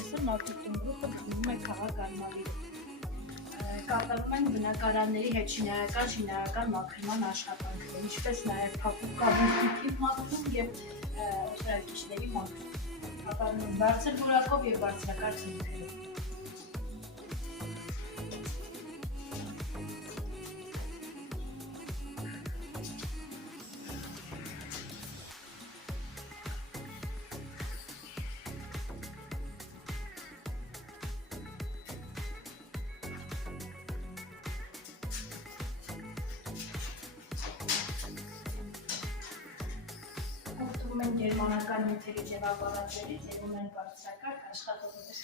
այսօր մատուցում գրուպը գնում է քաղաք Արմավիրում։ Կատարում են բնակարանների հետ շինարարական մաքրման աշխատանքներ, ինչպես նաև փափուկ կաբույսի մաքրում և օսրակիչների մաքրում։ Կատարում են բարձր որակով և բարձրակարգ հիմքերով։ Օգտվում են գերմանական նյութերի և ապարատներից և ունեն բարձրակարգ աշխատողներ։